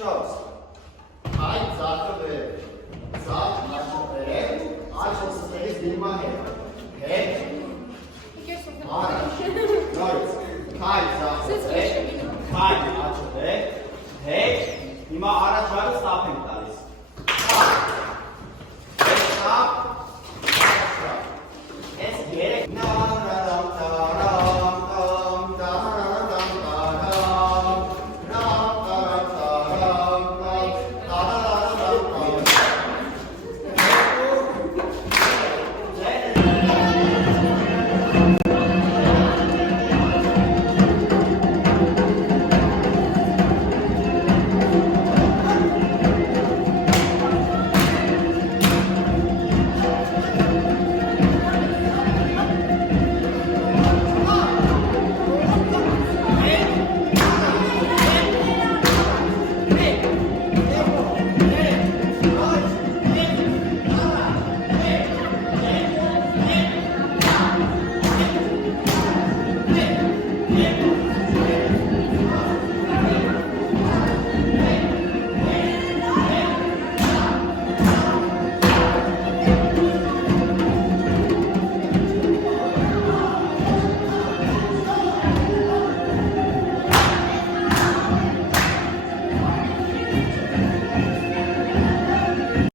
4 Հայ ձախը վեր ձախ աչը վեր աչը սսներից դիմա հետ առաջ նորից հայ ձախը վեր հայ աչը վեր հետ հիմա առաջ վարը ստավ